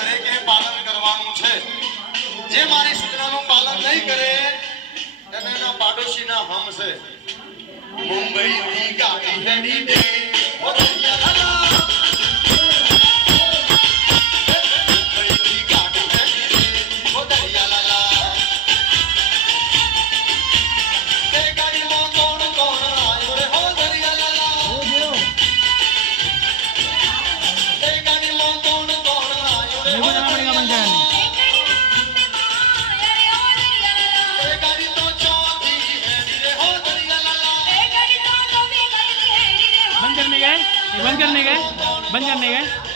દરેકે પાલન કરવાનું છે. જે મારી સૂચનાનું પાલન નહીં કરે એને એના પાડોશીના હમ છે. મુંબઈ ની ગાડી હેડી દે ઓ દરિયા લાલા. મુંબઈ ની ગાડી હેડી દે ઓ દરિયા લાલા. તે ગાડીમાં કોણ કોણ આયો રે હો દરિયા લાલા. તે ગાડીમાં કોણ કોણ આયો રે હો દરિયા લાલા. बंद करने गए